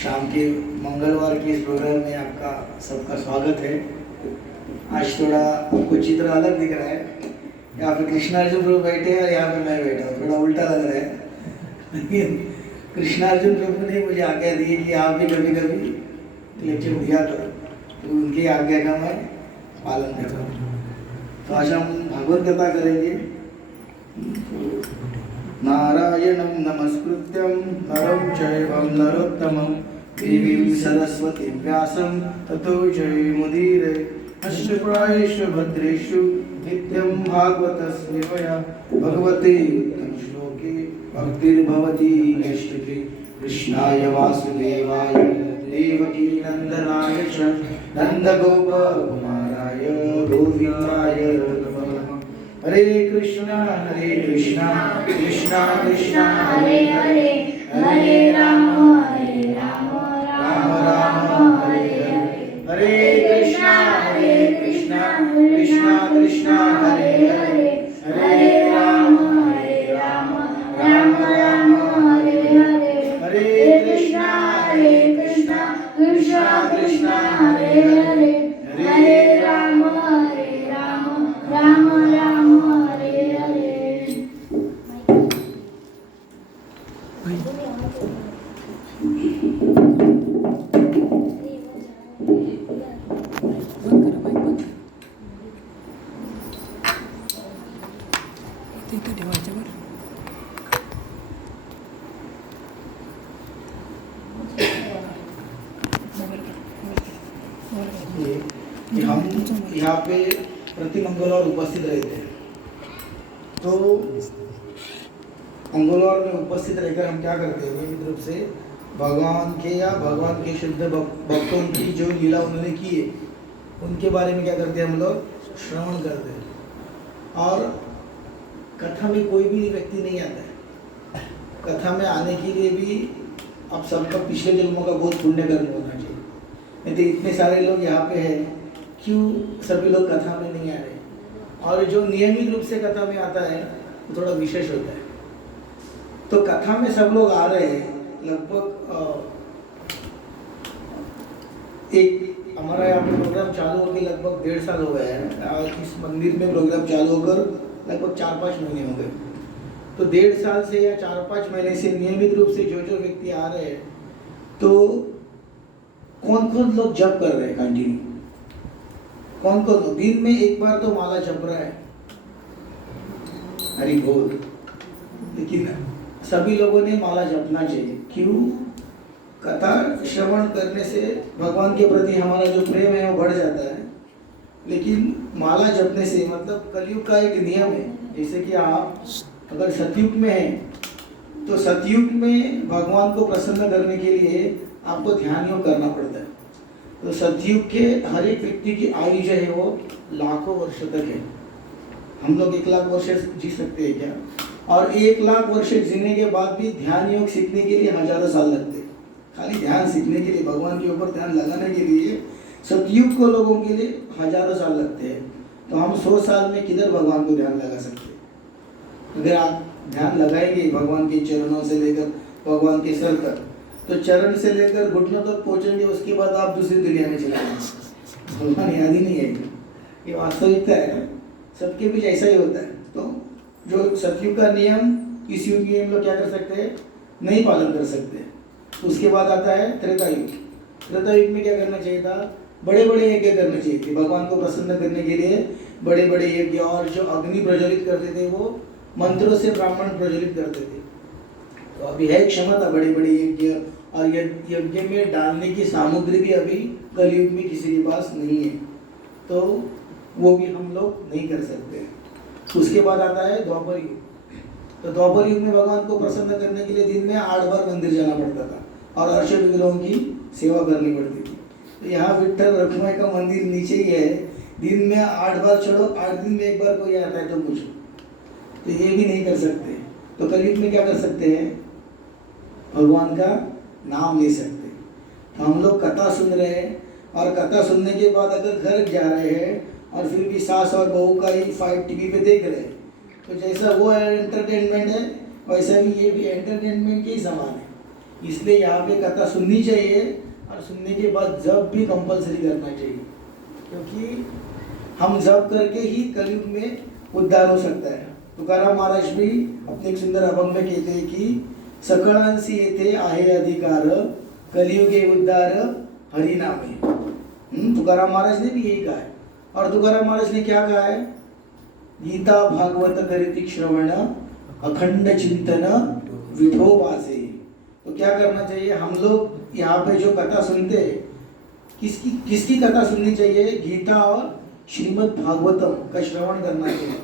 शाम के मंगलवार के इस प्रोग्राम में आपका सबका स्वागत है। आज थोड़ा आपको चित्र अलग दिख रहा है। यहाँ पे कृष्णार्जुन प्रभु बैठे हैं और यहाँ पे मैं बैठा हूँ, थोड़ा उल्टा लग रहा है। लेकिन कृष्णार्जुन प्रभु ने मुझे आज्ञा दी कि आप भी कभी कभी लेक्चर दिया तो उनकी आज्ञा का मैं पालन करता हूँ। तो आज हम भागवत कथा करेंगे। नारायणं नमस्कृत्यं नरं चैव नरोत्तमं देवीं सरस्वतीं व्यासं ततो जयमुदीरये। अष्टप्रायेषु भद्रेषु नित्यं भागवतस्मिवया भगवते श्लोके भक्तिर्भवति नैष्टिके। कृष्णाय वासुदेवाय देवकी नन्दनाय च नन्दगोपकुमाराय गोविन्दाय नमः। हरे कृष्णा कृष्णा कृष्णा हरे हरे, हरे राम राम राम हरे हरे। हरे कृष्णा कृष्णा कृष्णा हरे हरे, हरे राम राम राम हरे हरे। हरे कृष्णा कृष्णा हरे हरे, हरे राम राम राम हरे हरे। कि हम यहाँ पे प्रति मंगलवार उपस्थित रहते हैं, तो मंगलवार में उपस्थित रहकर हम क्या करते हैं, नियमित रूप से भगवान के या भगवान के शुद्ध भक्तों की जो लीला उन्होंने की है उनके बारे में क्या करते हैं, हम लोग श्रवण करते हैं। और कथा में कोई भी व्यक्ति नहीं आता है। कथा में आने के लिए भी आप सबका पिछले जन्मों का बहुत पुण्य कर्म होना चाहिए। नहीं तो इतने सारे लोग यहाँ पे हैं क्यों सभी लोग कथा में नहीं आ रहे, और जो नियमित रूप से कथा में आता है वो थोड़ा विशेष होता है। तो कथा में सब लोग आ रहे हैं, लगभग एक हमारा यहाँ पे प्रोग्राम चालू होकर लगभग 1.5 साल हो गया है। इस मंदिर में प्रोग्राम चालू होकर लगभग 4-5 महीने हो गए। तो 1.5 साल से या 4-5 महीने से नियमित रूप से जो व्यक्ति आ रहे हैं, तो कौन कौन लोग जप कर रहे हैं कंटिन्यू, कौन कौन लोग दिन में एक बार तो माला जप रहा है, हरि बोल। लेकिन सभी लोगों ने माला जपना चाहिए। क्यों? कथा श्रवण करने से भगवान के प्रति हमारा जो प्रेम है वो बढ़ जाता है। लेकिन माला जपने से, मतलब कलयुग का एक नियम है, जैसे कि आप अगर सतयुग में हैं तो सतयुग में भगवान को प्रसन्न करने के लिए आपको ध्यान योग करना पड़ता है। तो सतयुग के हर एक व्यक्ति की आयु जो है वो लाखों वर्ष तक है। हम लोग 1 लाख वर्ष जी सकते हैं क्या? और 1 लाख वर्ष जीने के बाद भी ध्यान योग सीखने के लिए हजारों साल लगते हैं। खाली ध्यान सीखने के लिए, भगवान के ऊपर ध्यान लगाने के लिए सतयुग को लोगों के लिए हजारों साल लगते हैं। तो हम 100 साल में किधर भगवान को ध्यान लगा सकते हैं? अगर आप ध्यान लगाएंगे भगवान के चरणों से लेकर भगवान के सर तक, तो चरण से लेकर घुटनों तक पहुंचेंगे, उसके बाद आप दूसरी दुनिया में चले जाएंगे, भगवान याद ही नहीं आएगा। ये वास्तविकता है, सबके बीच ऐसा ही होता है। तो जो सतयुग का नियम इस युग में हम लोग क्या कर सकते हैं? नहीं पालन कर सकते। उसके बाद आता है त्रेता युग। त्रेता युग में क्या करना चाहिए था? बड़े बड़े यज्ञ करने चाहिए थे भगवान को प्रसन्न करने के लिए, बड़े बड़े यज्ञ। और जो अग्नि प्रज्वलित करते थे वो मंत्रों से ब्राह्मण प्रज्वलित करते थे। तो अभी है क्षमता बड़े बड़े यज्ञ, और यज्ञ में डालने की सामग्री भी अभी कलयुग में किसी के पास नहीं है, तो वो भी हम लोग नहीं कर सकते। उसके बाद आता है द्वापर युग। तो द्वापर युग में भगवान को प्रसन्न करने के लिए दिन में 8 बार मंदिर जाना पड़ता था और अर्श विग्रहों की सेवा करनी पड़ती थी। तो यहाँ विठ्ठल रखुमाई का मंदिर नीचे ही है, दिन में 8 बार चढ़ो, 8 दिन में 1 बार कोई आता है तो पूछो, तो ये भी नहीं कर सकते। तो कलयुग में क्या कर सकते हैं? भगवान का नाम ले सकते। तो हम लोग कथा सुन रहे हैं, और कथा सुनने के बाद अगर घर जा रहे हैं और फिर भी सास और बहू का ही फाइट टीवी पे देख रहे हैं, तो जैसा वो एंटरटेनमेंट है वैसा भी ये भी एंटरटेनमेंट के ही समान है। इसलिए यहाँ पे कथा सुननी चाहिए, और सुनने के बाद जप भी कंपलसरी करना चाहिए, क्योंकि हम जप करके ही कलयुग में उद्धार हो सकता है। तुकाराम महाराज भी अपने एक सुंदर अभंग में कहते हैं कि सकळांसी येथे आहे अधिकार, कलियुगे उद्धार हरि नामे। तुकाराम महाराज ने भी यही कहा है। और तुकाराम महाराज ने क्या कहा है? गीता भागवत करिति श्रवण, अखंड चिंतन विठो वासे। तो क्या करना चाहिए? हम लोग यहाँ पे जो कथा सुनते हैं, किसकी कथा सुननी चाहिए? गीता और श्रीमद् भागवतम का श्रवण करना चाहिए।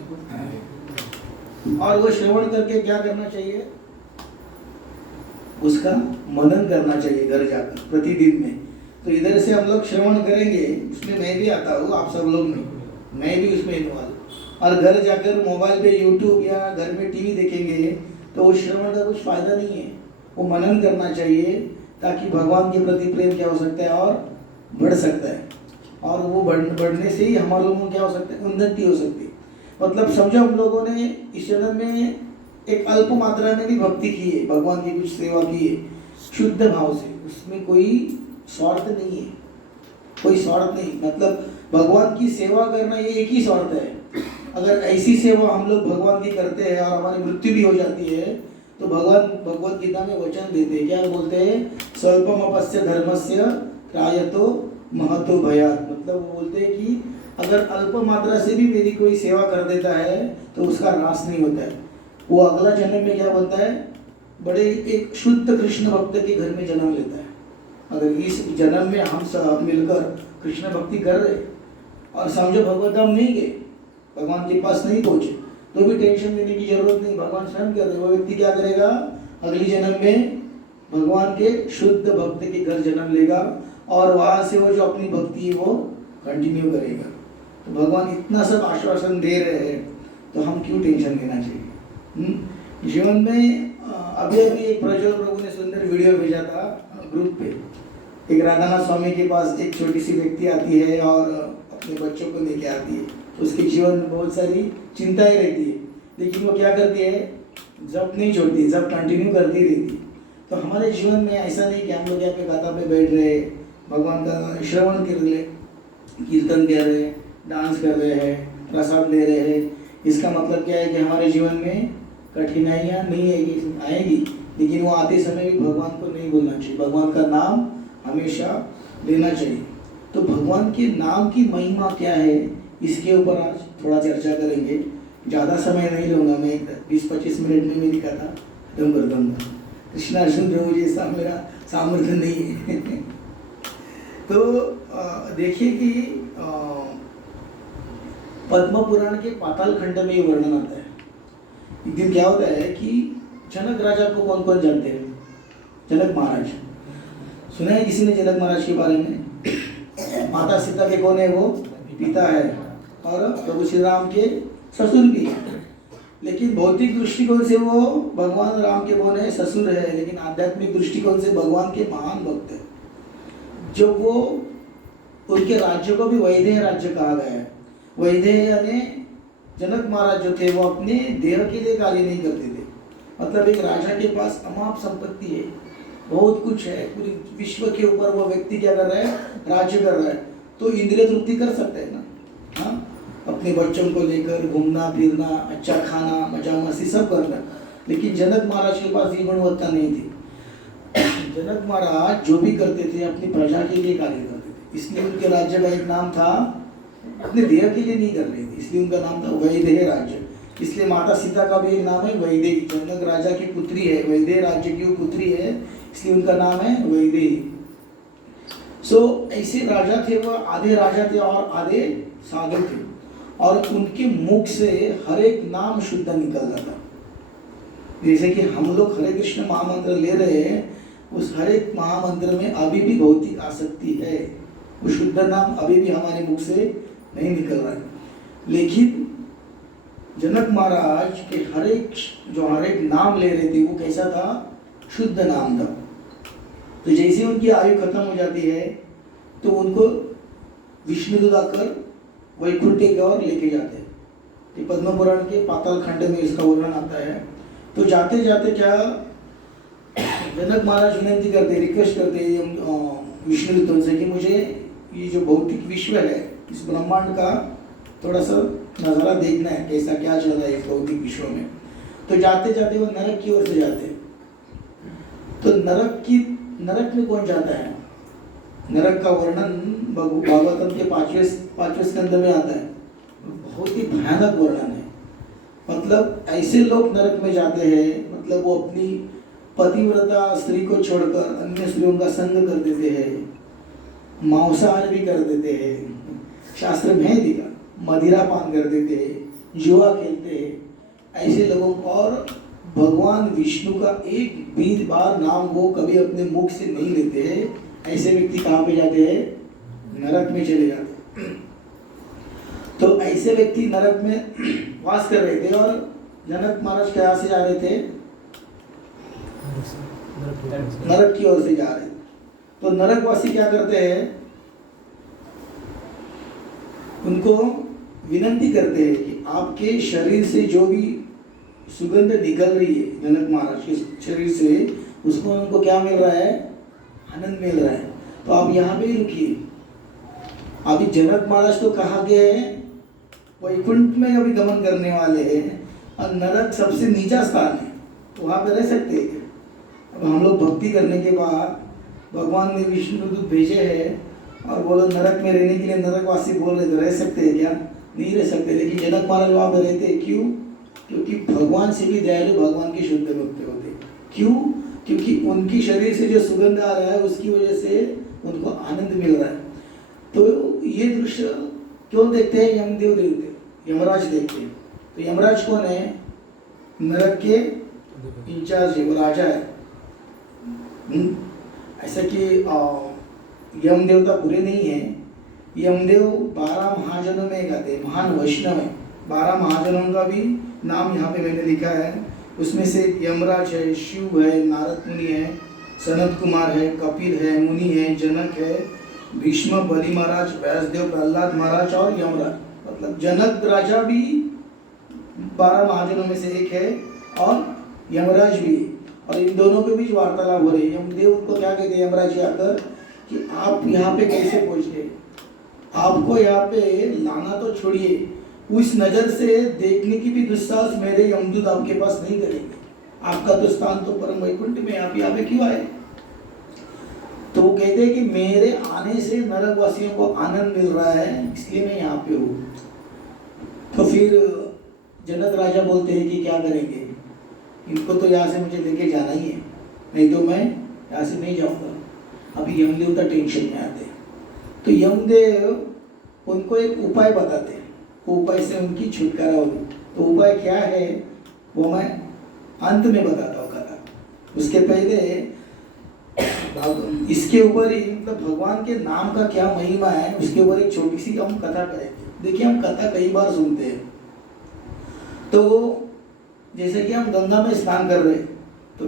और वो श्रवण करके क्या करना चाहिए? उसका मनन करना चाहिए घर जाकर प्रतिदिन में। तो इधर से हम लोग श्रवण करेंगे, उसमें मैं भी आता हूँ, आप सब लोग नहीं, मैं भी उसमें इन्वॉल्व। और घर जाकर मोबाइल पे यूट्यूब या घर में टीवी देखेंगे तो वो श्रवण का कुछ फायदा नहीं है। वो मनन करना चाहिए, ताकि भगवान के प्रति प्रेम क्या हो सकता है और बढ़ सकता है। और वो बढ़ने से ही हमारे लोगों को क्या हो सकता है? उन्नति हो सकती है। मतलब समझो हम लोगों ने इस जन्म में एक अल्प मात्रा में भी भक्ति की है, भगवान की कुछ सेवा की है शुद्ध भाव से, उसमें कोई स्वार्थ नहीं है, कोई स्वार्थ नहीं। मतलब भगवान की सेवा करना ये एक ही स्वार्थ है। अगर ऐसी सेवा हम लोग भगवान की करते हैं और हमारी मृत्यु भी हो जाती है, तो भगवान भगवत गीता में वचन देते हैं, क्या बोलते हैं? स्वल्पम अपस्य धर्मस्य त्रायतो महतो भयात्। मतलब वो बोलते हैं कि अगर अल्प मात्रा से भी मेरी कोई सेवा कर देता है तो उसका नाश नहीं होता है। वो अगला जन्म में क्या बनता है? बड़े एक शुद्ध कृष्ण भक्त के घर में जन्म लेता है। अगर इस जन्म में हम सब मिलकर कृष्ण भक्ति कर रहे और समझो भगवत धाम नहीं गए, भगवान के पास नहीं पहुंचे, तो भी टेंशन लेने की जरूरत नहीं, भगवान स्वयं कर रहे। वो व्यक्ति क्या करेगा? अगली जन्म में भगवान के शुद्ध भक्त के घर जन्म लेगा, और वहां से वो जो अपनी भक्ति है वो कंटिन्यू करेगा। तो भगवान इतना सब आश्वासन दे रहे हैं, तो हम क्यों टेंशन लेना चाहिए? जीवन में अभी एक प्रज्वल प्रभु ने सुंदर वीडियो भेजा था ग्रुप पे। एक राधानाथ स्वामी के पास एक छोटी सी व्यक्ति आती है और अपने बच्चों को लेके आती है, उसके जीवन में बहुत सारी चिंताएं रहती है, लेकिन वो क्या करती है, जब नहीं छोड़ती, जब कंटिन्यू करती रहती है। तो हमारे जीवन में ऐसा नहीं कि हम लोग यहाँ पे गाथा पे बैठ रहे, भगवान का श्रवण कर रहे, कीर्तन कर रहे, डांस कर रहे हैं, प्रसाद ले रहे हैं। इसका मतलब क्या है कि हमारे जीवन में कठिनाइयाँ नहीं आएगी, लेकिन वो आते समय भी भगवान को नहीं भूलना चाहिए, भगवान का नाम हमेशा लेना चाहिए। तो भगवान के नाम की महिमा क्या है, इसके ऊपर आज थोड़ा चर्चा करेंगे। ज़्यादा समय नहीं लूँगा, मैं 20-25 मिनट में मेरी कथा खत्म कर दूँगा। कृष्ण अर्जुन प्रभु जी ऐसा मेरा सामर्थ्य नहीं है। तो देखिए कि पद्म पुराण के पाताल खंड में ये वर्णन आता है। एक दिन क्या होता है कि जनक राजा को कौन कौन जानते हैं? जनक महाराज। सुना है किसी ने जनक महाराज के बारे में? माता सीता के कौन है? वो पिता है, और प्रभु श्री राम के ससुर भी है। लेकिन भौतिक दृष्टिकोण से वो भगवान राम के कौन है? ससुर है, लेकिन आध्यात्मिक दृष्टिकोण से भगवान के महान भक्त है। जो वो उनके राज्य को भी वैदेह राज्य कहा गया है। वैदेह यानी जनक महाराज जो थे वो अपने देह के लिए कार्य नहीं करते थे। मतलब एक राजा के पास अमाप संपत्ति है, बहुत कुछ है, पूरी विश्व के ऊपर वो व्यक्ति क्या कर रहा है? राज्य कर रहा है, तो इंद्रिय तृप्ति कर सकते हैं ना। हाँ, अपने बच्चों को लेकर घूमना फिरना, अच्छा खाना, मजा मस्ती सब करना। लेकिन जनक महाराज के पास ये गुणवत्ता नहीं थी। जनक महाराज जो भी करते थे अपनी प्रजा के लिए कार्य करते थे, इसलिए उनके राज्य का एक नाम था, अपने देह के लिए नहीं कर रहे थे, इसलिए उनका नाम था वैदेह राज्य। इसलिए माता सीता का भी एक नाम है वैदेही। जनक राजा की पुत्री है, वैदेह राज्य की वो पुत्री है, इसलिए उनका नाम है वैदेही। ऐसे राजा थे, वो आधे राजा थे और आधे साधु थे, और उनके मुख से हर एक नाम शुद्ध निकलता था। जैसे कि हम लोग हरे कृष्ण महामंत्र ले रहे हैं, उस हर एक महामंत्र में अभी भी भौतिक आसक्ति है, वो शुद्ध नाम अभी भी हमारे मुख से नहीं निकल रहा है। लेकिन जनक महाराज के हर एक नाम ले रहे थे वो कैसा था? शुद्ध नाम था। तो जैसे उनकी आयु खत्म हो जाती है तो उनको विष्णुदूत आकर वैकुंठ की ओर लेके जाते हैं। ये पद्म पुराण के पाताल खंड में इसका वर्णन आता है। तो जाते जाते क्या जनक महाराज विनती करते, रिक्वेस्ट करते विष्णुदूत से कि मुझे ये जो भौतिक विश्व है, इस ब्रह्मांड का थोड़ा सा नज़ारा देखना है, कैसा क्या चल रहा है इस भौतिक विश्व में। तो जाते जाते वो नरक की ओर से जाते। तो नरक में कौन जाता है? नरक का वर्णन भागवतम के 5वें स्कंद में आता है। बहुत ही भयानक वर्णन है। मतलब ऐसे लोग नरक में जाते हैं, मतलब वो अपनी पतिव्रता स्त्री को छोड़कर अन्य स्त्रियों का संग कर देते हैं, मांसाहार भी कर देते हैं, शास्त्र में दिखा, मदिरा पान कर देते हैं, जुआ खेलते हैं। ऐसे लोगों को, और भगवान विष्णु का एक भी बार नाम वो कभी अपने मुख से नहीं लेते हैं, ऐसे व्यक्ति कहाँ पे जाते हैं? नरक में चले जाते हैं। तो ऐसे व्यक्ति नरक में वास कर रहे थे, और जनक महाराज कहाँ से जा रहे थे? नरक की ओर से जा रहे थे। तो नरकवासी क्या करते हैं? उनको विनंती करते हैं कि आपके शरीर से जो भी सुगंध निकल रही है जनक महाराज के शरीर से, उसको उनको क्या मिल रहा है? आनंद मिल रहा है। तो आप यहाँ पे ही रुकिए। अभी जनक महाराज तो कहा गए हैं वैकुंठ में अभी गमन करने वाले हैं, और नरक सबसे नीचा स्थान है, तो वहाँ पे रह सकते हैं। अब हम लोग भक्ति करने के बाद भगवान ने विष्णुदूत भेजे हैं और वो लोग नरक में रहने के लिए नरकवासी बोल रहे, तो रह सकते हैं क्या? नहीं रह सकते। लेकिन जनक महाराज वहाँ पे रहते। क्यों? क्योंकि भगवान से भी दयालु भगवान के शुद्ध भक्त होते। क्यों? क्योंकि उनकी शरीर से जो सुगंध आ रहा है उसकी वजह से उनको आनंद मिल रहा है। तो ये दृश्य क्यों देखते हैं? यमदेव देखते, यमराज देखते हैं। तो यमराज कौन है? नरक के इंचार्ज है, वो राजा है। ऐसा कि यम देवता बुरे नहीं है। यमदेव 12 महाजनों में एक आते हैं, महान वैष्णव है। 12 महाजनों का भी नाम यहाँ पे मैंने लिखा है। उसमें से यमराज है, शिव है, नारद मुनि है, सनत कुमार है, कपिल है, मुनि है, जनक है, भीष्म, बलि महाराज, व्यासदेव, प्रहलाद महाराज और यमराज, मतलब जनक राजा भी 12 महाजनों में से एक है और यमराज भी। और इन दोनों के बीच वार्तालाप हो रही है। यमदेव उनको क्या कहते हैं यमराज जी आकर कि आप यहाँ पे कैसे पहुँचे, आपको यहाँ पे लाना तो छोड़िए, उस नज़र से देखने की भी दुस्साहस मेरे यमदूत आपके पास नहीं करेंगे। आपका तो स्थान तो परम वैकुंठ में, आप यहाँ पे क्यों आए? तो वो कहते हैं कि मेरे आने से नरकवासियों को आनंद मिल रहा है, इसलिए मैं यहाँ पे हूँ। तो फिर जनक राजा बोलते हैं कि क्या करेंगे, इनको तो यहाँ से मुझे लेके जाना ही है, नहीं तो मैं यहाँ से नहीं जाऊँगा। अभी यमदेव का टेंशन में आते हैं। तो यमदेव उनको एक उपाय बताते हैं, वो उपाय से उनकी छुटकारा होगी। तो उपाय क्या है वो मैं अंत में बताता हूँ कथा। उसके पहले इसके ऊपर ही मतलब भगवान के नाम का क्या महिमा है उसके ऊपर एक छोटी सी हम कथा करेंगे। देखिए हम कथा कई बार सुनते हैं, तो जैसे कि हम गंगा में स्नान कर रहे हैं, तो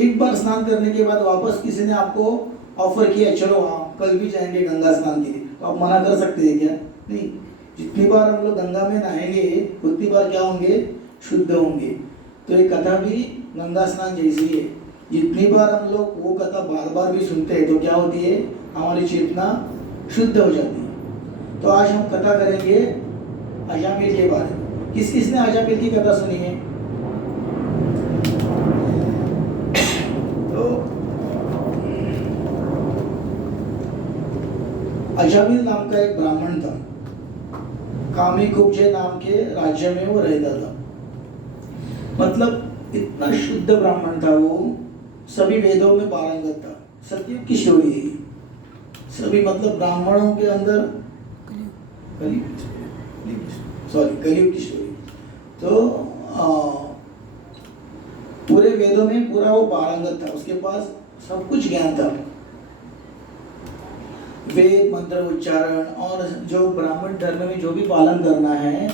एक बार स्नान करने के बाद वापस किसी ने आपको ऑफर किया चलो हाँ कल भी जाएंगे गंगा स्नान के लिए, तो आप मना कर सकते हैं क्या? नहीं। जितनी बार हम लोग गंगा में नहाएंगे उतनी बार क्या होंगे, शुद्ध होंगे। तो ये कथा भी गंगा स्नान जैसी है। जितनी बार हम लोग वो कथा बार बार भी सुनते हैं तो क्या होती है, हमारी चेतना शुद्ध हो जाती है। तो आज हम कथा करेंगे अजामिल के बारे में। किस किस ने अजामिल की कथा सुनी है? तो अजामिल नाम का एक ब्राह्मण था, कामिकुब्जे नाम के राज्य में वो रहता था। मतलब इतना शुद्ध ब्राह्मण था वो, सभी वेदों में पारंगत था। सतयुग की स्टोरी है, सभी मतलब ब्राह्मणों के अंदर कलयुग की स्टोरी। तो पूरे वेदों में पूरा वो पारंगत था, उसके पास सब कुछ ज्ञान था। वेद मंत्र उच्चारण और जो ब्राह्मण धर्म में जो भी पालन करना है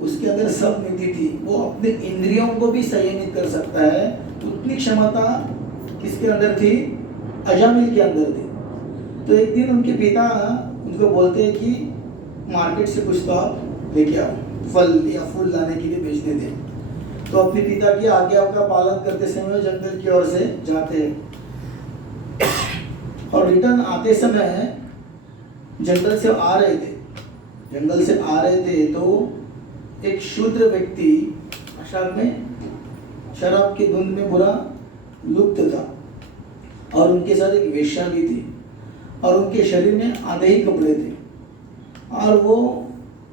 उसके अंदर सब नीति थी। वो अपने इंद्रियों को भी संयमित कर सकता है, उतनी क्षमता किसके अंदर थी? अजामिल के अंदर थी। तो एक दिन उनके पिता उनको बोलते हैं कि मार्केट से कुछ तो आप लेके आओ, फल या फूल लाने के लिए भेजने थे। तो अपने पिता की आज्ञा का पालन करते समय जंगल की ओर से जाते हैं और रिटर्न आते समय जंगल से आ रहे थे तो एक शूद्र व्यक्ति शराब की धुंध में पूरा लुप्त था और उनके साथ एक वेश्या भी थी और उनके शरीर में आधे ही कपड़े थे और वो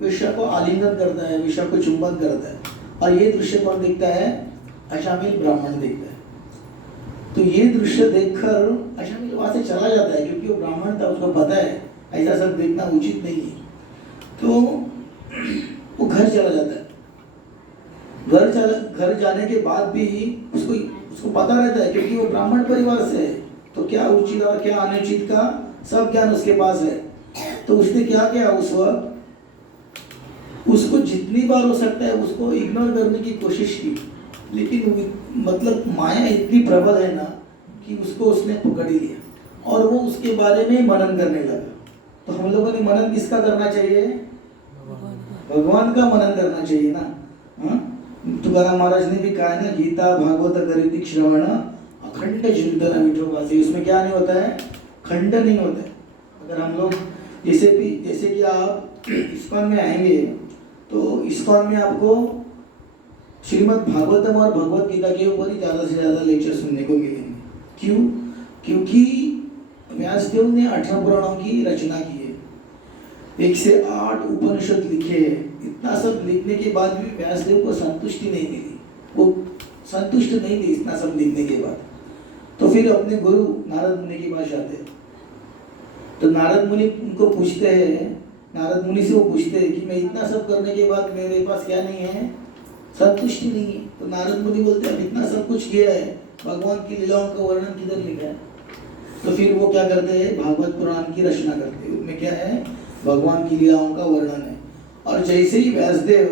वेश्या को आलिंगन करता है, वेश्या को चुंबन करता है। और ये दृश्य कौन देखता है? अजामिल ब्राह्मण देखता है। तो ये दृश्य देखकर अजामिल वहां से चला जाता है, क्योंकि वो ब्राह्मण था, उसको पता है ऐसा सब देखना उचित नहीं है। तो वो घर चला जाता है। घर जाने के बाद भी उसको पता रहता है, क्योंकि वो ब्राह्मण परिवार से है, तो क्या उचित और क्या अनुचित का सब ज्ञान उसके पास है। तो उसने क्या किया, उस वक्त उसको जितनी बार हो सकता है उसको इग्नोर करने की कोशिश की, लेकिन मतलब माया इतनी प्रबल है ना कि उसको उसने पकड़ ही लिया और वो उसके बारे में मनन करने लगा। तो हम लोगों ने मनन किसका करना चाहिए? भगवान का मनन करना चाहिए ना। तुकाराम महाराज ने भी कहा है ना, गीता भागवत करिति श्रवण अखंड चिंतन विठोबासी। उसमें क्या नहीं होता है? खंड नहीं होता है। अगर हम लोग जैसे कि आप इस्कॉन में आएंगे तो इस्कॉन में आपको श्रीमद् भागवतम और भगवत गीता के ऊपर ही ज़्यादा से ज़्यादा लेक्चर सुनने को मिलेंगे। क्यों? क्योंकि व्यासदेव ने 18 पुराणों की रचना की है, 1 से 8 उपनिषद लिखे हैं। इतना सब लिखने के बाद भी व्यासदेव को संतुष्टि नहीं मिली, वो संतुष्ट नहीं थे इतना सब लिखने के बाद। तो फिर अपने गुरु नारद मुनि के पास जाते हैं। तो नारद मुनि उनको पूछते हैं, नारद मुनि से वो पूछते हैं कि मैं इतना सब करने के बाद मेरे पास क्या नहीं है? संतुष्टि नहीं है। तो नारद मुनि बोलते हैं इतना सब कुछ किया है, भगवान की लीलाओं का वर्णन किधर लिखा है? तो फिर वो क्या करते हैं? भागवत पुराण की रचना करते हैं। उसमें क्या है? भगवान की लीलाओं का वर्णन है। और जैसे ही व्यासदेव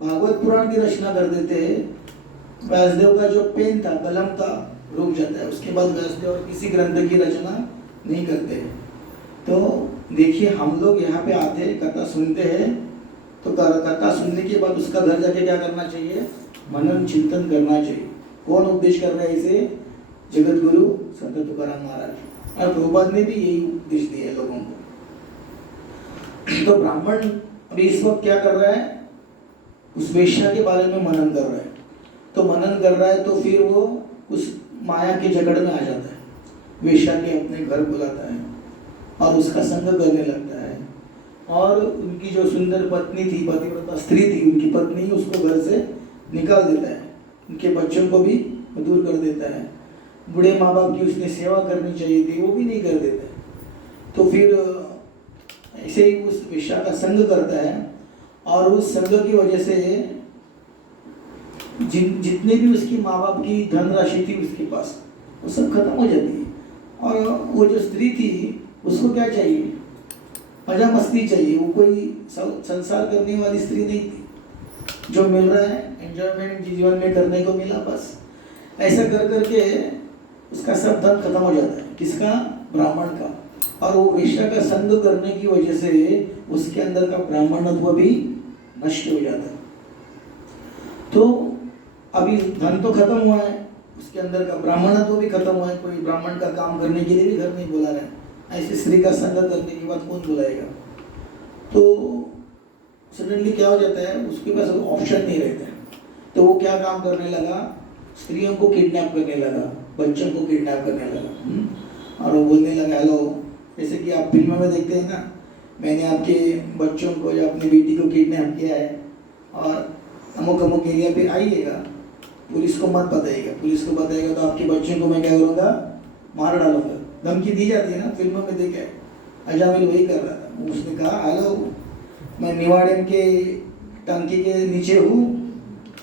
भागवत पुराण की रचना कर देते हैं, व्यासदेव का जो पेन था, कलम था, रुक जाता है। उसके बाद व्यासदेव किसी ग्रंथ की रचना नहीं करते। तो देखिए हम लोग यहाँ पे आते हैं, कथा सुनते हैं, तो कथा सुनने के बाद उसका घर जाके क्या करना चाहिए? मनन चिंतन करना चाहिए। कौन उपदेश कर रहा है इसे? जगत गुरु संत तुकाराम महाराज। और प्रभुपाद ने भी यही उपदेश दिया है लोगों को। तो ब्राह्मण अभी इस वक्त क्या कर रहा है? उस वेश्या के बारे में मनन कर रहा है। तो मनन कर रहा है तो फिर वो उस माया के जगड़ में आ जाता है, वेश्या के अपने घर बुलाता है और उसका संग करने लगता है। और उनकी जो सुंदर पत्नी थी, पतिव्रता स्त्री थी, उनकी पत्नी उसको घर से निकाल देता है, उनके बच्चों को भी दूर कर देता है। बूढ़े माँ बाप की उसने सेवा करनी चाहिए थी, वो भी नहीं कर देता है। तो फिर ऐसे ही उस वेश्या का संग करता है और उस संग की वजह से जितने भी उसकी माँ बाप की धनराशि थी उसके पास, वो सब खत्म हो जाती है। और वो जो स्त्री थी उसको क्या चाहिए? मजा मस्ती चाहिए। वो कोई संसार करने वाली स्त्री नहीं थी। जो मिल रहा है एंजॉयमेंट जीवन में करने को मिला, बस ऐसा कर करके उसका सब धन खत्म हो जाता है। किसका? ब्राह्मण का। और वो वेश्या का संग करने की वजह से उसके अंदर का ब्राह्मणत्व भी नष्ट हो जाता है। तो अभी धन तो खत्म हुआ है, उसके अंदर का ब्राह्मणत्व भी खत्म हुआ है। कोई ब्राह्मण का काम करने के लिए भी घर नहीं बुला रहा है। ऐसी स्त्री का संग करने के बाद कौन बुलाएगा? तो सडनली क्या हो जाता है, उसके पास ऑप्शन नहीं रहता है। तो वो क्या काम करने लगा? स्त्रियों को किडनैप करने लगा, बच्चों को किडनैप करने लगा। और वो बोलने लगा, हेलो, जैसे कि आप फिल्मों में देखते हैं ना, मैंने आपके बच्चों को या अपनी बेटी को किडनैप किया है और अमुक अमुक एरिया पे आइएगा, पुलिस को मत बताइएगा। पुलिस को बताएगा तो आपके बच्चों को मैं क्या करूँगा? मार डालूंगा। धमकी दी जाती है ना, फिल्मों में देखा है। अजामिल वही कर रहा था। उसने कहा, हेलो, मैं निवाड़े के टंकी के नीचे हूँ,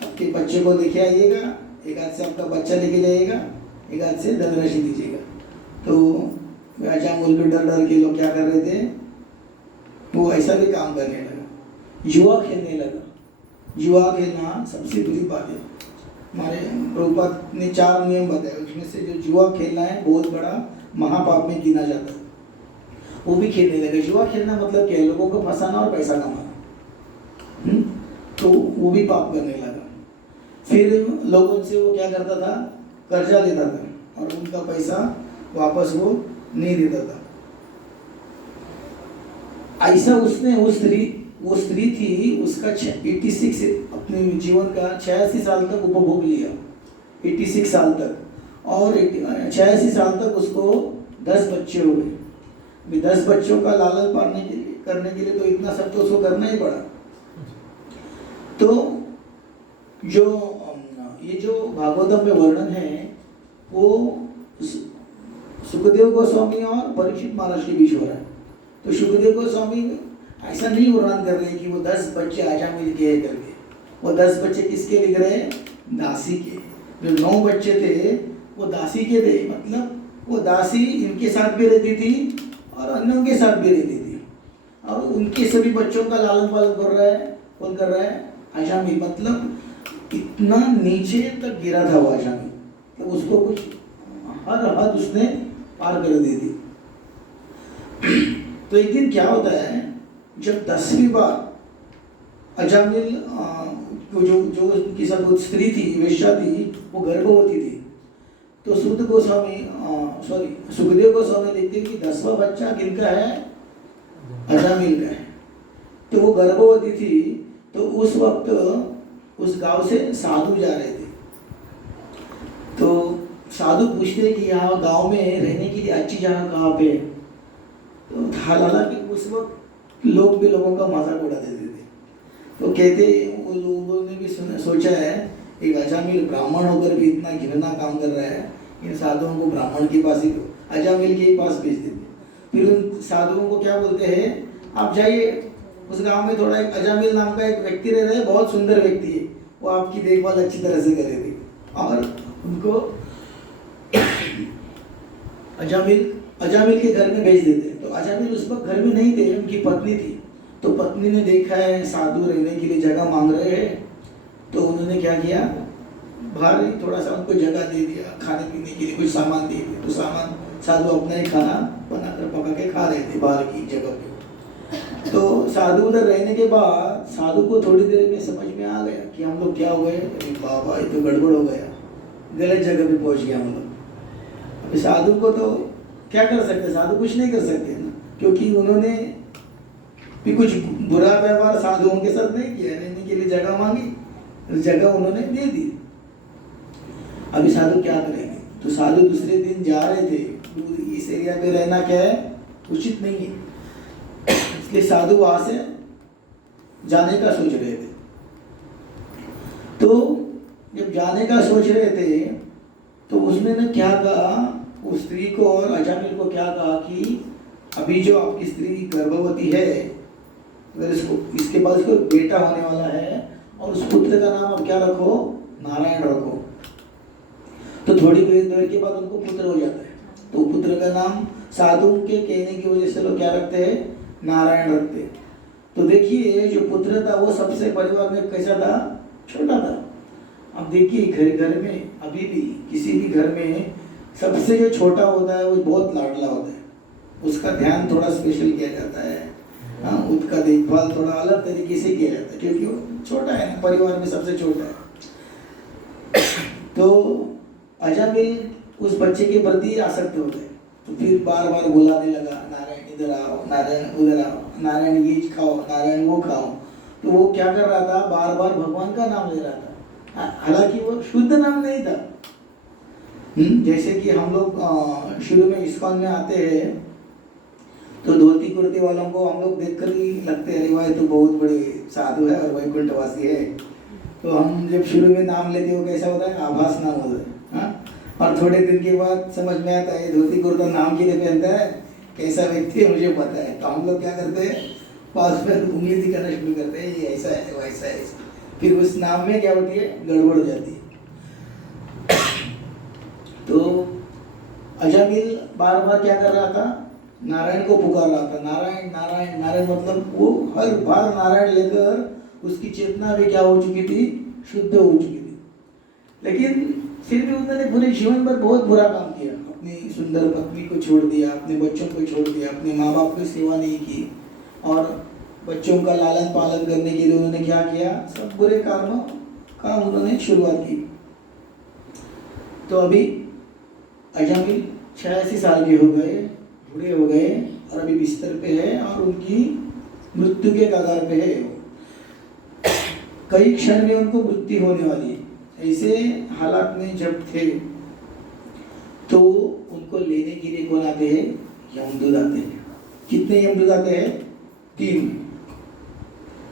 आपके बच्चे को लेके आइएगा, एक हाथ से आपका बच्चा लेके जाइएगा, एक हाथ से धनराशि दीजिएगा। तो अजामिल को डर डर के लोग क्या कर रहे थे, वो ऐसा भी काम करने लगा, जुआ खेलने लगा। जुआ खेलना सबसे बुरी बात है। हमारे प्रभुपाद ने 4 नियम बताए, उसमें से जो जुआ खेलना है बहुत बड़ा महापाप में गिना जाता है। वो भी खेलने लगे। जुआ खेलना मतलब क्या? लोगों को फंसाना और पैसा कमाना। तो वो भी पाप करने लगा। फिर लोगों से वो क्या करता था? कर्जा लेता था और उनका पैसा वापस वो नहीं देता था। ऐसा उसने वो स्त्री थी, उसका 86 अपने जीवन का 86 साल तक उपभोग लिया, 86 साल तक। और 86 साल तक उसको 10 बच्चे हो गए। 10 बच्चों का लालन पालने करने के लिए तो इतना सब तो उसको करना ही पड़ा। तो ये जो भागवतम में वर्णन है वो सुखदेव गोस्वामी और परीक्षित महाराज के बीच हो रहा है। तो सुखदेव गोस्वामी ऐसा नहीं वर्णन कर रहे कि वो 10 बच्चे अजामिल के करके। वो 10 बच्चे किसके लिख रहे हैं? दासी के। जो 9 बच्चे थे वो दासी के थे, मतलब वो दासी इनके साथ भी रहती थी और अन्यों के साथ भी रहती थी। और उनके सभी बच्चों का लालन पालन कर रहा है। कौन कर रहा है? अजामिल। मतलब इतना नीचे तक गिरा था वो अजामिल, तो उसको कुछ हर हद उसने पार कर दी थी। तो एक दिन क्या होता है, जब 10वीं बार अजामिल जो उनकी साथ वो स्त्री थी, वेश्या थी, वो गर्भवती थी। तो सुखदेव गोस्वामी देखते कि 10वां बच्चा किनका है? अजामिल का है। तो वो गर्भवती थी। तो उस वक्त उस गांव से साधु जा रहे थे। तो साधु पूछते कि यहाँ गांव में रहने के लिए अच्छी जगह कहाँ पे है? तो हालांकि उस वक्त लोग भी लोगों का मजाक उड़ा देते थे। तो कहते, वो लोगों ने भी सोचा है एक अजामिल ब्राह्मण होकर भी इतना घिनौना काम कर रहा है, इन साधुओं को ब्राह्मण के पास ही अजामिल के पास भेज देते। फिर उन साधुओं को क्या बोलते हैं, आप जाइए, उस गांव में थोड़ा एक अजामिल नाम का एक व्यक्ति रह रहा है, बहुत सुंदर व्यक्ति है, वो आपकी देखभाल अच्छी तरह से करेगी। और उनको अजामिल के घर में भेज देते। तो अजामिल उस वक्त घर में नहीं थे, उनकी पत्नी थी। तो पत्नी ने देखा है साधु रहने के लिए जगह मांग रहे हैं, तो उन्होंने क्या किया, बाहर ही थोड़ा सा उनको जगह दे दिया, खाने पीने के लिए कुछ सामान दे दिया। तो सामान साधु अपना ही खाना बना अंदर पका के खा रहे थे बाहर की जगह पे। तो साधु उधर रहने के बाद साधु को थोड़ी देर में समझ में आ गया कि हम लोग क्या हो गए, अरे बाबा ये तो गड़बड़ हो गया, गलत जगह पे पहुंच गया हम लोग। अभी साधु को तो क्या कर सकते, साधु कुछ नहीं कर सकते ना, क्योंकि उन्होंने भी कुछ बुरा व्यवहार साधुओं के साथ नहीं किया, रहने के लिए जगह मांगी, जगह उन्होंने दे दी। अभी साधु क्या करेंगे, तो साधु दूसरे दिन जा रहे थे, इस एरिया में रहना क्या है उचित नहीं है, इसलिए साधु वहां से जाने का सोच रहे थे। तो जब जाने का सोच रहे थे तो उसने ना क्या कहा, उस स्त्री को और अजामिल को क्या कहा कि अभी जो आपकी स्त्री गर्भवती है, अगर इसके बाद इसको बेटा होने वाला है और उस पुत्र का नाम आप क्या रखो, नारायण रखो। तो थोड़ी देर के बाद उनको पुत्र हो जाता है, तो पुत्र का नाम साधु के कहने की वजह से लोग क्या रखते हैं, नारायण रखते हैं। तो देखिए जो पुत्र था वो सबसे परिवार में कैसा था, छोटा था। अब देखिए घर में अभी भी किसी भी घर में सबसे जो छोटा होता है वो बहुत लाडला होता है, उसका ध्यान थोड़ा स्पेशल किया जाता है, हाँ उसका देखभाल थोड़ा अलग तरीके से किया जाता है, क्योंकि वो छोटा है ना, परिवार में सबसे छोटा है। तो अजामिल उस बच्चे के प्रति आसक्त हो गए, तो फिर बार बार बुलाने लगा, नारायण इधर आओ, नारायण उधर आओ, नारायण ये खाओ, नारायण वो खाओ। तो वो क्या कर रहा था, बार बार भगवान का नाम ले रहा था, हालांकि वो शुद्ध नाम नहीं था। जैसे कि हम लोग शुरू में इस्कॉन में आते हैं तो धोती कुर्ती वालों को हम लोग देखकर ही लगते हैं, अरे तो बहुत बड़े साधु है और वैकुंठवासी है। तो हम जब शुरू में नाम लेते हो कैसा होता है, आभास नाम होता है, हाँ? और थोड़े दिन के बाद समझ में आता है धोती कुर्ता नाम के लिए पहनता है, कैसा व्यक्ति है मुझे पता है। तो हम लोग क्या करते हैं, पास में उंगली दिखाना शुरू करते हैं, ये ऐसा है वैसा है, फिर उस नाम में क्या होती है, गड़बड़ हो जाती है। तो अजामिल बार बार क्या कर रहा था, नारायण को पुकार रहा था, नारायण नारायण नारायण, मतलब वो हर बार नारायण लेकर उसकी चेतना भी क्या हो चुकी थी, शुद्ध हो चुकी थी। लेकिन फिर भी उन्होंने पूरे जीवन भर बहुत बुरा काम किया, अपनी सुंदर पत्नी को छोड़ दिया, अपने बच्चों को छोड़ दिया, अपने माँ बाप की सेवा नहीं की, और बच्चों का लालन पालन करने के लिए उन्होंने क्या किया, सब बुरे कामों का उन्होंने शुरुआत की। तो अभी अजामिल 86 साल के हो गए, बूढ़े हो गए, और अभी बिस्तर पे है और उनकी मृत्यु के कगार पे है। कई क्षण में उनको मृत्यु होने वाली है। ऐसे हालात में जब थे तो उनको लेने के लिए कौन आते हैं, यमदूत आते हैं। कितने यमदूत आते हैं, 3।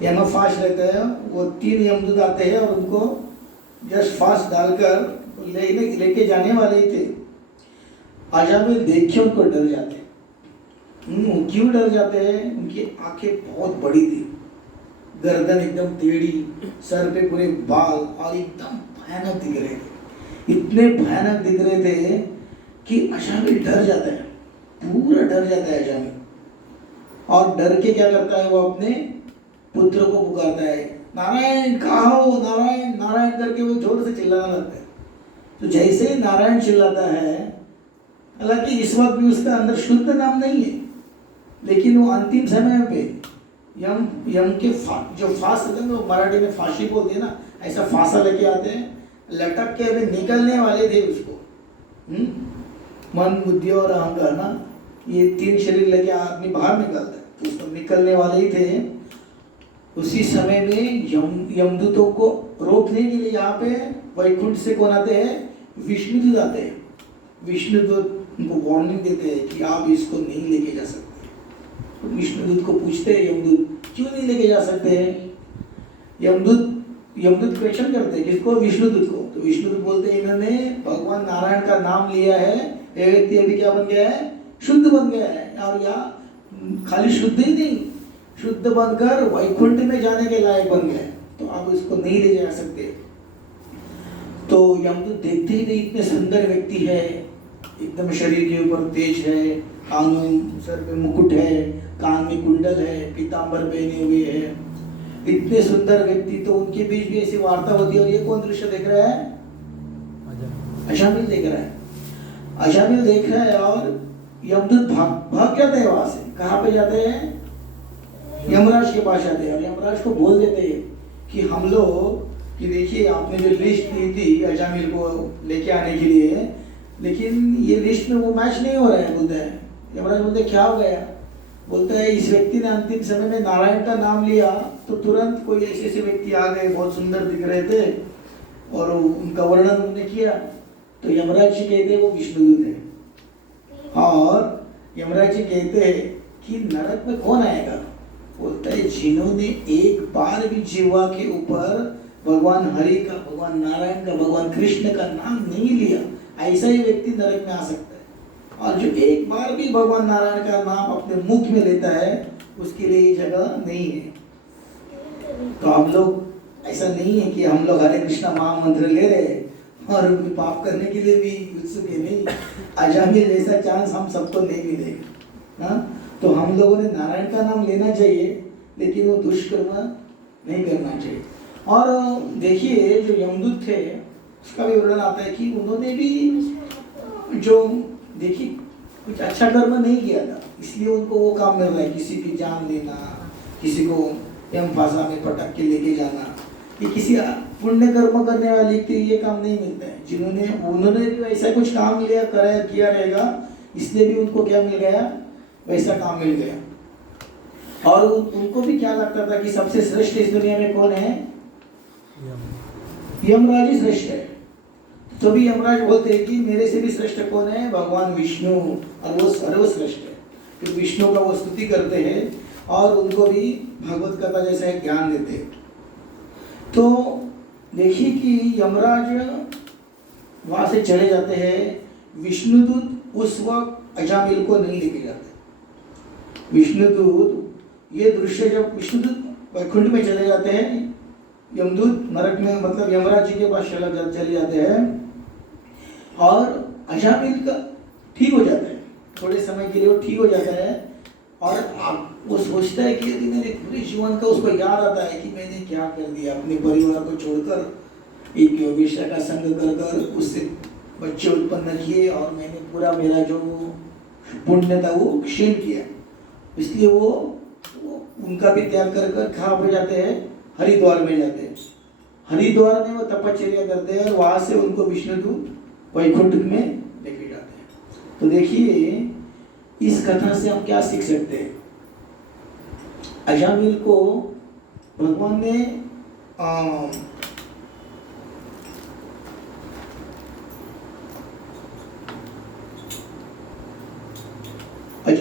यहाँ फास्ट रहता है, वो 3 यमदूत आते हैं और उनको जस्ट फास्ट डालकर लेके जाने वाले ही थे। अजामिल देख के उनको डर जाते हैं। क्यों डर जाते हैं, उनकी आंखें बहुत बड़ी थी, गर्दन एकदम टेढ़ी, सर पे पूरे बाल, और एकदम भयानक दिख रहे थे। इतने भयानक दिख रहे थे कि अजामिल डर जाता है, पूरा डर जाता है अजामिल, और डर के क्या करता है, वो अपने पुत्र को पुकारता है, नारायण कहाँ हो, नारायण नारायण करके वो जोर से चिल्लाने लगता है। तो जैसे ही नारायण चिल्लाता है, हालांकि इस वक्त भी उसका अंदर शुद्ध नाम नहीं है, लेकिन वो अंतिम समय पे यम के जो फांस वो मराठी में फांसी बोलते हैं ना, ऐसा फांसा लेके आते हैं, लटक के अभी निकलने वाले थे उसको। मन बुद्धि और अहंकार ना, ये 3 शरीर लेके आदमी बाहर निकलता है, तो उसको निकलने वाले ही थे। उसी समय में यमदूतों को रोकने के लिए यहाँ पे वैकुंठ से कौन आते हैं, विष्णुदूत आते हैं। विष्णुदूत उनको वार्निंग देते हैं कि आप इसको नहीं लेके जा सकते। तो विष्णुदूत को पूछते हैं यमदूत, क्यों नहीं लेके जा सकते हैं? यमदूत क्वेश्चन करते हैं किसको, विष्णुदूत को। तो विष्णुदूत बोलते हैं, इन्होंने भगवान नारायण का नाम लिया है, ये व्यक्ति अभी क्या बन गया है, शुद्ध बन गया है, और यहाँ खाली शुद्ध ही नहीं, शुद्ध बनकर वैकुंठ में जाने के लायक बन गया है, तो आप इसको नहीं ले जा सकते। तो यमदूत देखते ही नहीं, इतने सुंदर व्यक्ति है, एकदम शरीर के ऊपर तेज है, कानून सर पे मुकुट है, कान में कुंडल है, पीतांबर पहने हुए है, इतने सुंदर व्यक्ति, तो उनके बीच भी ऐसी वार्ता होती है। और ये कौन दृश्य देख रहा है, अजामिल देख रहा है। अजामिल देख रहा है, और यमदूत भाग जाते हैं वहां से। कहाँ पे जाते हैं? यमराज के पास जाते हैं और यमराज को बोल देते हैं कि हम लोग कि देखिए आपने जो लिस्ट दी थी अजामिल को लेके आने के लिए, लेकिन ये लिस्ट में वो मैच नहीं हो रहा है। बोलते हैं यमराज, बोलते क्या हो गया? बोलता है इस व्यक्ति ने अंतिम समय में नारायण का नाम लिया तो तुरंत कोई ऐसे ऐसे व्यक्ति आ गए, बहुत सुंदर दिख रहे थे और उनका वर्णन उन्होंने किया। तो यमराज जी कहते हैं वो विष्णुदूत है। और यमराज जी कहते हैं कि नरक में कौन आएगा? बोलता है जिन्होंने एक बार भी जीवा के ऊपर भगवान हरि का, भगवान नारायण का, भगवान कृष्ण का नाम नहीं लिया, ऐसा ही व्यक्ति नरक में आ सकता है। और जो एक बार भी भगवान नारायण का नाम अपने मुख में लेता है उसके लिए ये जगह नहीं है। तो हम लोग ऐसा नहीं है कि हम लोग हरे कृष्णा महामंत्र ले रहे हैं और पाप करने के लिए भी उत्सुक है, नहीं। अजामिल जैसा चांस हम सबको नहीं मिलेगा। हाँ, तो हम लोगों ने नारायण का नाम लेना चाहिए, लेकिन वो दुष्कर्म नहीं करना चाहिए। और देखिए जो यमदूत थे उसका भी वर्णन आता है कि उन्होंने भी जो देखिए कुछ अच्छा कर्म नहीं किया था, इसलिए उनको वो काम मिल रहा है। किसी की जान लेना, किसी को यम फांसा में पटक के लेके जाना, ये किसी पुण्य कर्म करने वाले के ये काम नहीं मिलता है। उन्होंने भी ऐसा कुछ काम लिया किया रहेगा, इसलिए भी उनको क्या मिल गया? वैसा काम मिल गया। और उनको भी क्या लगता था कि सबसे श्रेष्ठ इस दुनिया में कौन है? यमराज ही श्रेष्ठ है। तो भी यमराज बोलते हैं कि मेरे से भी श्रेष्ठ कौन है? भगवान विष्णु, और वो सर्वश्रेष्ठ है। फिर विष्णु का वो स्तुति करते हैं और उनको भी भगवत कथा जैसा ज्ञान देते हैं। तो देखिए कि यमराज वहां से चले जाते हैं। विष्णुदूत उस वक्त अजामिल को नहीं लेके जाते। विष्णुदूत, ये दृश्य जब विष्णुदूत वैकुंठ में चले जाते हैं, यमदूत नरक में मतलब यमराज जी के पास चले जाते हैं और अजामिल का ठीक हो जाता है। थोड़े समय के लिए वो ठीक हो जाता है और वो सोचता है कि यदि मेरे पूरे जीवन का उसको याद आता है कि मैंने क्या कर दिया, अपने परिवार को छोड़कर एक वेश्या का संग कर कर उससे बच्चे उत्पन्न किए और मैंने पूरा मेरा जो पुण्य था वो क्षीण किया। इसलिए वो उनका भी त्याग कर कर कहाँ पे जाते हैं? हरिद्वार में जाते हैं। हरिद्वार में वो तपश्चर्या करते हैं और वहां से उनको विष्णुदूत वैकुंठ में लेके जाते हैं। तो देखिए इस कथा से हम क्या सीख सकते हैं? अजामिल को भगवान ने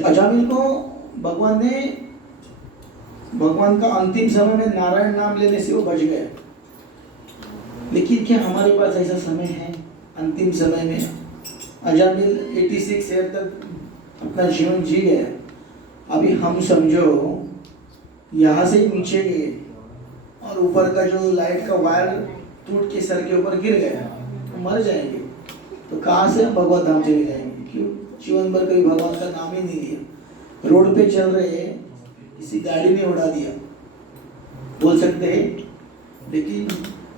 अजामिल को भगवान का अंतिम समय में नारायण नाम लेने से वो बच गए। लेकिन क्या हमारे पास ऐसा समय है? अंतिम समय में अजामिल 86 ईयर तक अपना जीवन जी गया। अभी हम समझो यहाँ से ही नीचे गए और ऊपर का जो लाइट का वायर टूट के सर के ऊपर गिर गया तो मर जाएंगे। तो कहाँ से हम भगवत धाम चले जाएंगे? क्यों? जीवन भर कभी भगवान का नाम ही नहीं लिया। रोड पे चल रहे किसी गाड़ी ने उड़ा दिया बोल सकते हैं, लेकिन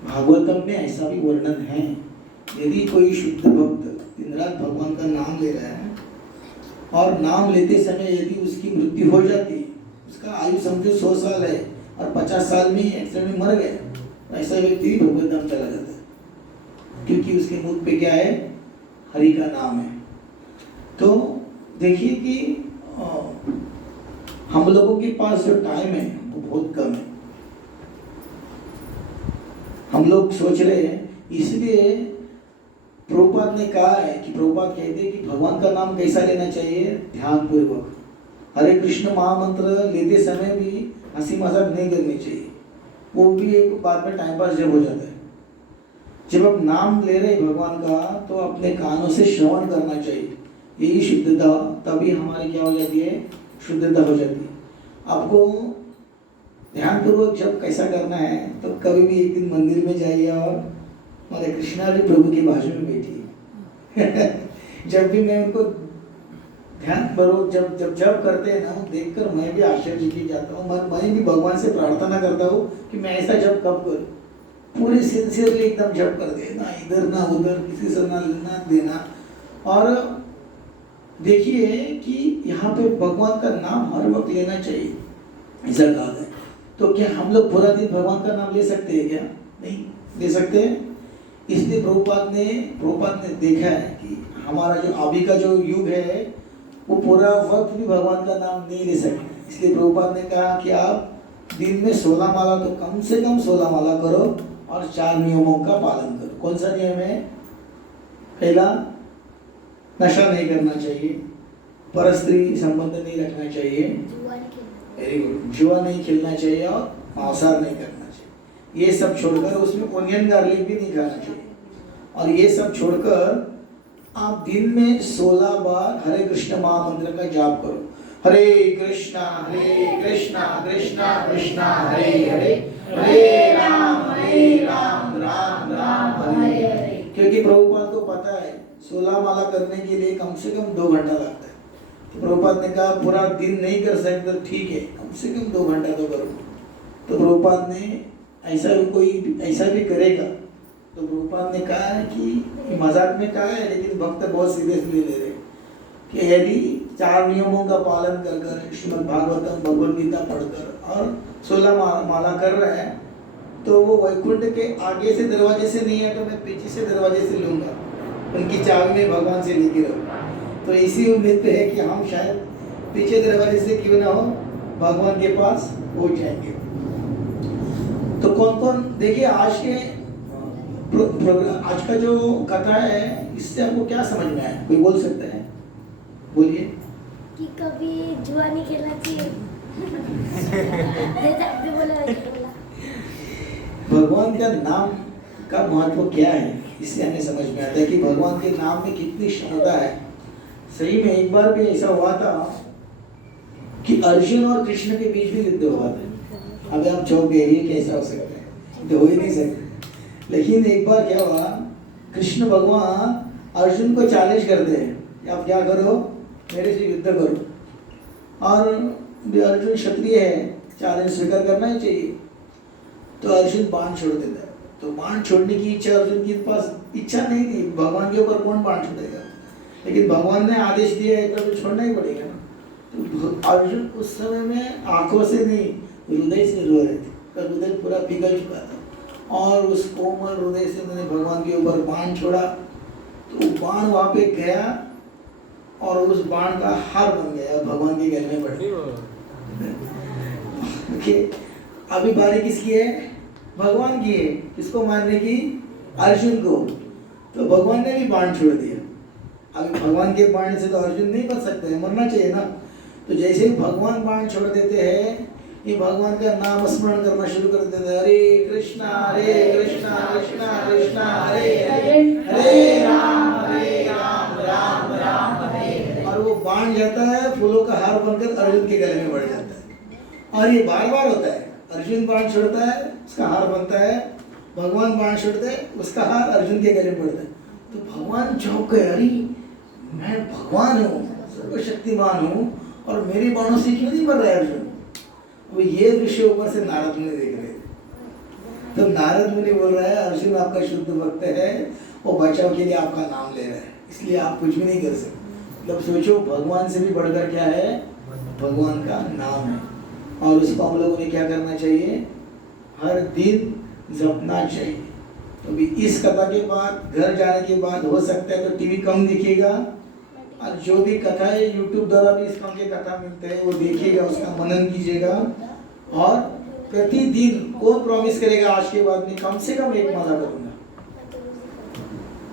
भागवतम में ऐसा भी वर्णन है। यदि कोई शुद्ध भक्त दिन रात भगवान का नाम ले रहा है और नाम लेते समय यदि उसकी मृत्यु हो जाती, उसका आयु समझो 100 साल है और 50 साल में एक्सीडेंट में मर गया, ऐसा व्यक्ति भी भगवत धाम चला जाता है, क्योंकि उसके मुख पे क्या है? हरि का नाम है। तो देखिए कि हम लोगों के पास जो टाइम है वो बहुत कम है। हम लोग सोच रहे हैं, इसलिए प्रभुपाद ने कहा है कि प्रभुपाद कहते हैं कि भगवान का नाम कैसा लेना चाहिए? ध्यान पूर्वक। हरे कृष्ण महामंत्र लेते समय भी हंसी मजाक नहीं करनी चाहिए, वो भी एक बाद में टाइम पास जब हो जाता है। जब आप नाम ले रहे भगवान का तो अपने कानों से श्रवण करना चाहिए, यही शुद्धता, तभी हमारी क्या हो जाती है? शुद्धता हो जाती है। आपको ध्यान पूर्वक जब कैसा करना है तो कभी भी एक दिन मंदिर में जाइए और हमारे कृष्णाजी प्रभु की बाजू में बैठिए। जब भी मैं उनको ध्यान पूर्वक जब करते हैं ना, देखकर मैं भी आश्चर्यचकित जाता हूँ। मैं भी भगवान से प्रार्थना करता हूँ कि मैं ऐसा जब कब करूँ, पूरे सिंसियरली एकदम जब कर दे, ना इधर ना उधर, किसी से ना लेना देना। और देखिए कि यहाँ पे भगवान का नाम हर वक्त लेना चाहिए, ऐसा कहा है। तो क्या हम लोग पूरा दिन भगवान का नाम ले सकते हैं क्या? नहीं ले सकते। इसलिए प्रभुपाद ने देखा है कि हमारा जो अभी का जो युग है वो पूरा वक्त भी भगवान का नाम नहीं ले सकते। इसलिए प्रभुपाद ने कहा कि आप दिन में 16 माला तो कम से कम 16 माला करो और 4 नियमों का पालन करो। कौन सा नियम है? पहला, नशा नहीं करना चाहिए, परस्त्री संबंध नहीं रखना चाहिए, वेरी गुड, जुआ नहीं खेलना चाहिए और मांसाहार नहीं करना चाहिए। ये सब छोड़कर, उसमें ओनियन गार्लिक भी नहीं खाना चाहिए। और ये सब छोड़कर आप दिन में 16 बार हरे कृष्ण महामंत्र का जाप करो। हरे कृष्णा कृष्णा कृष्णा हरे हरे, हरे राम राम राम हरे हरे। क्योंकि प्रभुपाद को पता है 16 माला करने के लिए कम से कम 2 घंटा लगता है। तो प्रभुपाद ने कहा पूरा दिन नहीं कर सकते तो ठीक है, कम से कम 2 घंटा तो करो। तो प्रभुपाद ने ऐसा भी करेगा। तो प्रभुपाद ने कहा है कि मजाक में कहा है, लेकिन भक्त बहुत सीरियसली ले रहे कि यदि 4 नियमों का पालन कर कर श्रीमद् भागवतम भगवद गीता पढ़कर और 16 माला कर रहा है तो वो वैकुंठ के आगे से दरवाजे से नहीं है तो मैं पीछे से दरवाजे से लूँगा, उनकी चाबी में भगवान से लेके रहूँ। तो इसी उम्मीद पे है कि हम शायद पीछे दरवाजे से क्यों ना हो भगवान के पास पहुँच जाएंगे। तो कौन कौन, देखिए आज का जो कथा है इससे आपको क्या समझ में आया? कोई बोल सकता है? बोलिए। कि कभी जुआ नहीं खेलना चाहिए। जैसा आपने बोला। भगवान का नाम का महत्व क्या है इससे हमें समझ में आता है कि भगवान के नाम में कितनी क्षमता है। सही में एक बार भी ऐसा हुआ था कि अर्जुन और कृष्ण के बीच भी युद्ध हुआ था। अब आप चौंक गए, ये कैसा हो सकता है? तो हो ही नहीं सकता। लेकिन एक बार क्या हुआ, कृष्ण भगवान अर्जुन को चैलेंज करते हैं कि आप क्या करो, मेरे से युद्ध करो। और अर्जुन क्षत्रिय है, चैलेंज स्वीकार करना ही चाहिए। तो अर्जुन बाण छोड़ देता है। तो बाण छोड़ने की इच्छा अर्जुन के पास इच्छा नहीं थी, भगवान के ऊपर कौन बाण छोड़ेगा, लेकिन भगवान ने आदेश दिया है तो छोड़ना ही पड़ेगा ना। तो अर्जुन उस समय में आंखों से नहीं हृदय से रो रहे थे, तो हृदय पूरा पिघल चुका था। और उस कोमल हृदय से मैंने भगवान के ऊपर बाण छोड़ा तो बाण वहाँ पे गया और उस बाण का हार बन गया, भगवान के गले में पड़ गया। अभी बारी किसकी है? भगवान की है। किसको मारने की? अर्जुन को। तो भगवान ने भी बाण छोड़ दिया। अभी भगवान के बाण से तो अर्जुन नहीं बच सकते हैं, मरना चाहिए ना। तो जैसे ही भगवान बाण छोड़ देते हैं, ये भगवान का नाम स्मरण करना शुरू कर देते हैं। हरे कृष्णा कृष्णा कृष्णा हरे हरे, हरे राम राम राम हरे। और वो बाण जाता है, फूलों का हार बनकर अर्जुन के गले में बढ़ जाता है। और ये बार बार होता है। अर्जुन बाण छोड़ता है, उसका हार बनता है, भगवान बाण छोड़ते हैं, उसका हार अर्जुन के गले में पड़ता है। तो भगवान चौंक गए, अरे मैं भगवान हूँ, सर्वशक्तिमान हूँ और मेरे बाणों से क्यों नहीं मर रहा है अर्जुन? वो ये दृश्य ऊपर से नारद मुनि देख रहे थे। तो नारद मुनि बोल रहा है अर्जुन आपका शुद्ध भक्त है, वो बचाव के लिए आपका नाम ले रहा है, इसलिए आप कुछ भी नहीं कर सकते। मतलब सोचो, भगवान से भी बढ़कर क्या है? भगवान का नाम है। और उसको हम लोगों ने क्या करना चाहिए? हर दिन जपना चाहिए। तो भी इस कथा के बाद, घर जाने के बाद हो सकता है तो टीवी कम दिखेगा, और जो भी कथा है यूट्यूब द्वारा भी इसका के कथा मिलते हैं, वो देखिएगा, उसका मनन कीजिएगा। और प्रतिदिन कौन प्रॉमिस करेगा आज के बाद में कम से कम 1 माला करूंगा?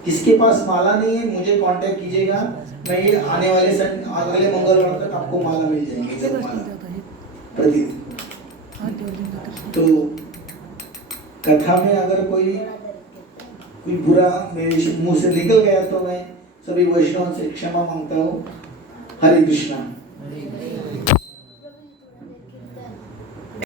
किसके पास माला नहीं है मुझे कांटेक्ट कीजिएगा, मैं ये आने वाले अगले मंगलवार तक आपको माला मिल जाएगी प्रतिदिन। तो कथा में अगर कोई बुरा मेरे मुंह से निकल गया तो मैं सभी वैष्णव से क्षमा मांगता हूँ। हरे कृष्णा।